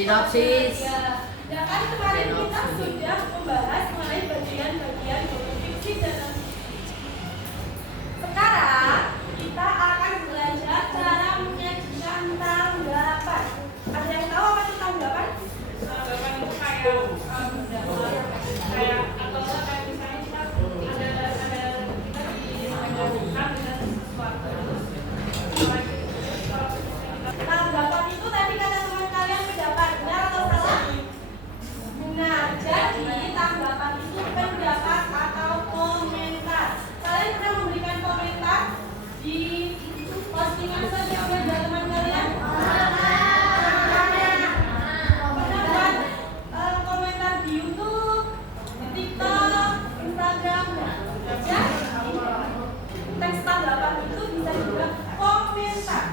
Sinopsis. Ya kan kemarin kita sudah membahas mengenai bagian-bagian fiksi dan non-fiksi. Sekarang kita akan belajar cara menyajikan tanggapan. Ada yang tahu apa itu tanggapan? Tanggapan itu kayak atau kayak misalnya kita kita dihadapkan dengan sesuatu. Tanggapan itu tadi kata teman kalian pendapat, benar atau salah? Benar. Jadi tanggapan itu pendapat atau komentar. Kalian pernah memberikan komentar di postingan sosial media teman kalian? Pernah buat komentar di YouTube, di TikTok, Instagram, ya? Teks tanggapan itu bisa juga komentar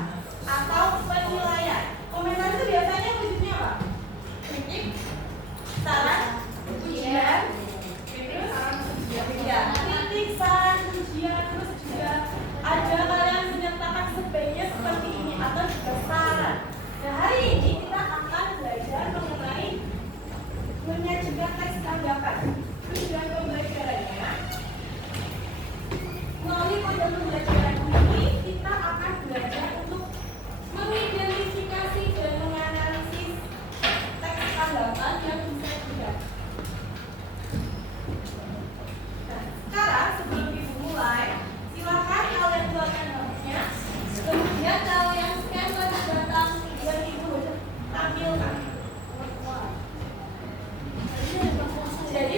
atau penilaian. Komentar itu biasanya wujudnya apa? Kritik, saran, pujian, terus ya, kritik, saran, pujian, terus juga ada kalian menyertakan sebaiknya seperti ini atau juga saran. Nah, hari ini kita akan belajar mengenai menyajikan teks tanggapan. Tujuan pembelajarannya melalui kode pembelajaran ini kita akan belajar untuk mengidentifikasi dan menganalisis teks tanggapan yang bisa dilihat. Nah, sekarang sebelum dimulai, silakan kalian buatkan notes-nya. Kemudian kalau yang scan sudah datang, dan ibu tampilkan. Jadi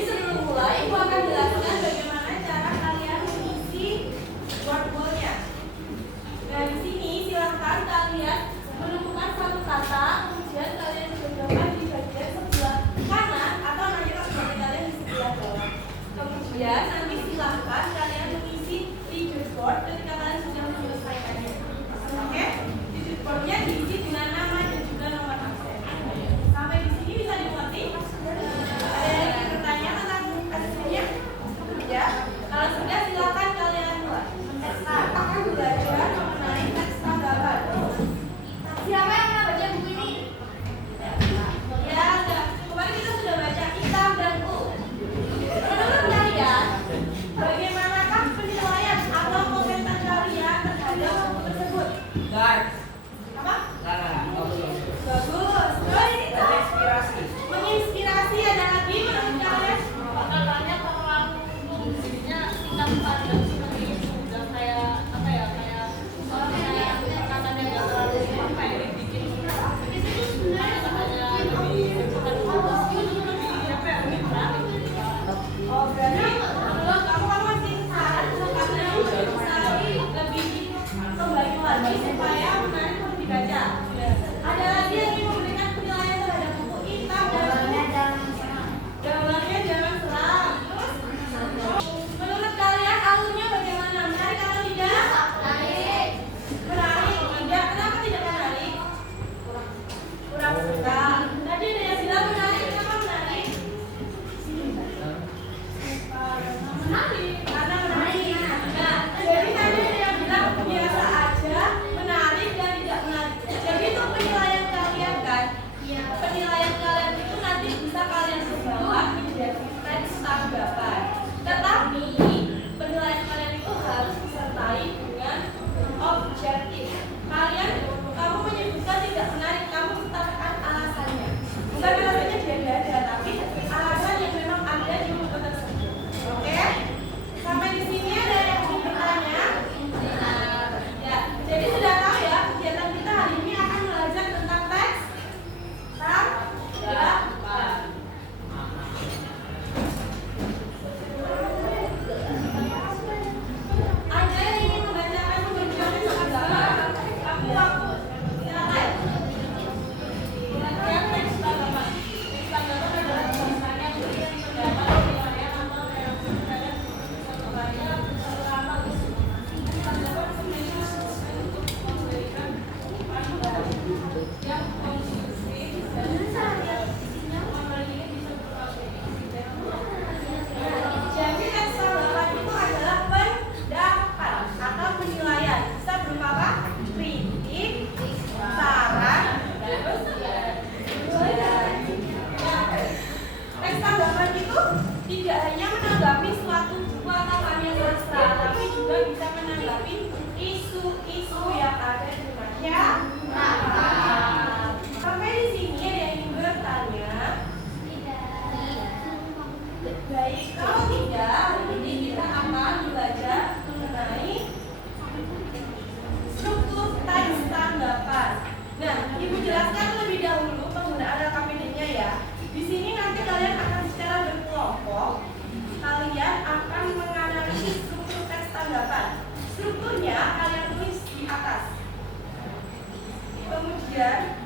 Kemudian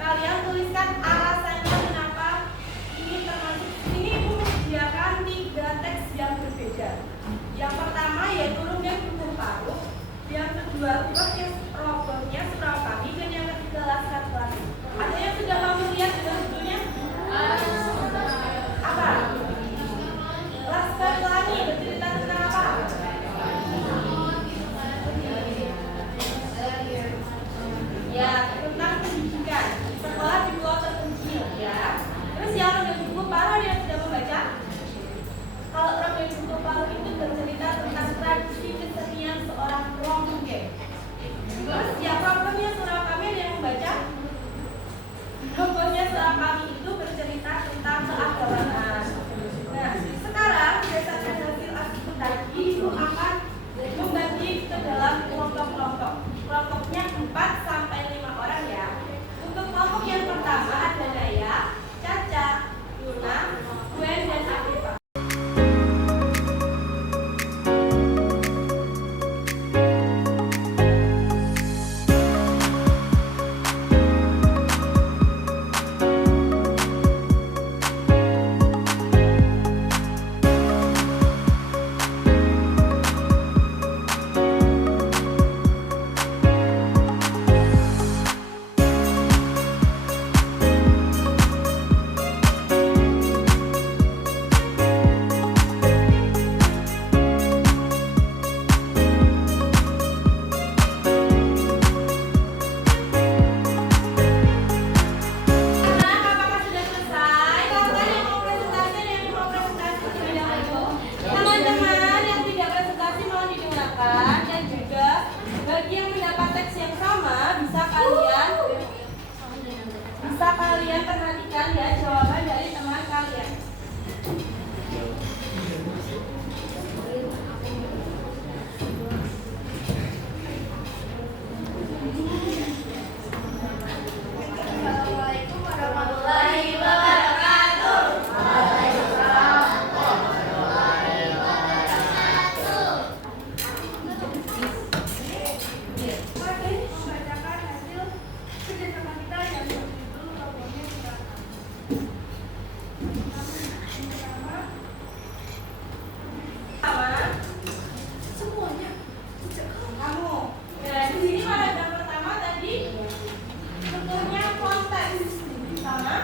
kalian tuliskan alasannya kenapa ini termasuk ini menyediakan 3 teks yang berbeda. Yang pertama yaitu Rumpin Buku Paruh, yang kedua problemnya Surau Kami, dan yang ketiga Laskar Pelangi. Ada yang sudah kamu lihat judulnya? Apa? Laskar Pelangi bercerita tentang apa? Ya, tentang pendidikan sekolah di pulau terpencil ya. Terus yang Rumpin Buku Paruh ada yang sudah membaca? Kalau Rumpin Buku Paruh itu bercerita tentang tradisi kesenian seorang Romuge. Terus ya problemnya Surau Kami ada yang membaca? Problemnya Surau Kami itu bercerita tentang keagamaan. Nah, sekarang berdasarkan hasil asesmen tadi itu akan membagi ke dalam kelompok-kelompok. Kelompoknya 4 sampai 5 orang ya. Untuk kelompok yang pertama ada Naya, Caca, Luna, Gwen, dan Afifah. Kalian perhatikan ya jawaban dari teman kalian. Assalamualaikum warahmatullahi wabarakatuh. Waalaikumsalam warahmatullahi wabarakatuh. Mari membacakan hasil kerjasama kita yang berjudul problemnya kita. Semuanya kamu. Ya, di sini pada yang pertama tadi bentuknya konteks sama